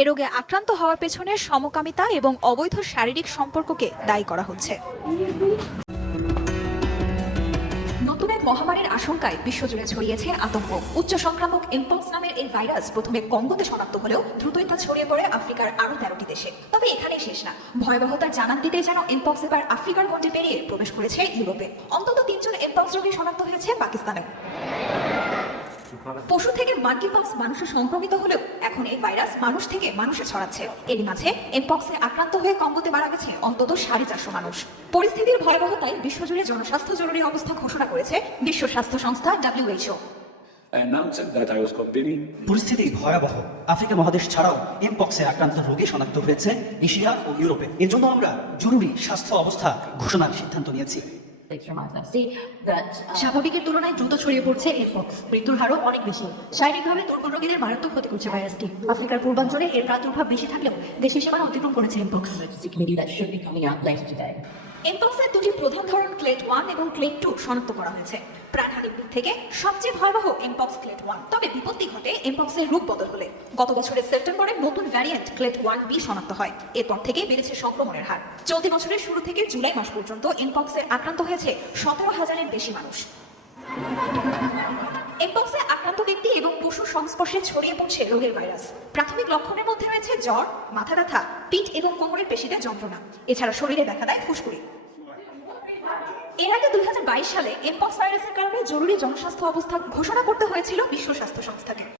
এ রোগে আক্রান্ত হওয়ার পেছনে সমকামিতা এবং অবৈধ শারীরিক সম্পর্ককে দায়ী করা হচ্ছে। নতুন এক মহামারীর আশঙ্কায় বিশ্বজুড়ে ছড়িয়েছে আতঙ্ক। উচ্চ সংক্রামক এমপক্স নামের এই ভাইরাস প্রথমে কঙ্গোতে শনাক্ত হলেও দ্রুতই তা ছড়িয়ে পড়ে আফ্রিকার আরো 13টি দেশে। তবে এখানেই শেষ না, ভয়াবহতার জানান দিতেই যেন এমপক্স এবার আফ্রিকার গণ্ডি পেরিয়ে প্রবেশ করেছে ইউরোপে। অন্তত 3 জন এমপক্স রোগী শনাক্ত হয়েছে পাকিস্তানে। পশু থেকে মাঙ্কি পক্স মানুষে সংক্রমিত হলেও এখন এই ভাইরাস মানুষ থেকে মানুষে ছড়াচ্ছে। এরই মাঝে এমপক্সে আক্রান্ত হয়ে কঙ্গোতে মারা গেছে অন্তত 450 মানুষ। পরিস্থিতির ভয়াবহতায় বিশ্বজুড়ে জনস্বাস্থ্য জরুরি অবস্থা ঘোষণা করেছে বিশ্ব স্বাস্থ্য সংস্থা WHO। পরিস্থিতি ভয়াবহ। আফ্রিকা মহাদেশ ছাড়াও এমপক্সে আক্রান্ত রোগী শনাক্ত হয়েছে এশিয়া ও ইউরোপে। এর জন্য আমরা জরুরি স্বাস্থ্য অবস্থা ঘোষণার সিদ্ধান্ত নিয়েছি। স্বাভাবিকের তুলনায় দ্রুত ছড়িয়ে পড়ছে এমপক্স, মৃত্যুর হারও অনেক বেশি। শারীরিকভাবে দুর্বল রোগীদের মারাত্মক ক্ষতি করছে ভাইরাসটি। আফ্রিকার পূর্বাঞ্চলে এর প্রাদুর্ভাব বেশি থাকলেও দেশের সীমানা অতিক্রম করেছে এমপক্স। এমপক্সের দুটি প্রধান ধরন ক্লেড 1 এবং ক্লেড 2 শনাক্ত করা হয়েছে। প্রাণহানির দিক থেকে সবচেয়ে ভয়াবহ এমপক্স ক্লেড 1, তবে বিপত্তি ঘটে এমপক্সের রূপ বদল হলে। গত বছরের সেপ্টেম্বরে নতুন ভ্যারিয়েন্ট ক্লেড 1B শনাক্ত হয়। এরপর থেকে বেড়েছে সংক্রমণের হার। চলতি বছরের শুরু থেকে জুলাই মাস পর্যন্ত এমপক্সে আক্রান্ত হয়েছে 17,000-এর বেশি মানুষ। এমপক্সে আক্রান্ত ব্যক্তি এবং পশুর সংস্পর্শে ছড়িয়ে পড়ছে রোগের ভাইরাস। প্রাথমিক লক্ষণের মধ্যে রয়েছে জ্বর, মাথা ব্যথা, পিঠ এবং কোমরের পেশিতে যন্ত্রণা। এছাড়া শরীরে দেখা দেয় ফুসকুড়ি। এর আগে 2022 সালে এমপক্স ভাইরাসের কারণে জরুরি জনস্বাস্থ্য অবস্থা ঘোষণা করতে হয়েছিল বিশ্ব স্বাস্থ্য সংস্থাকে।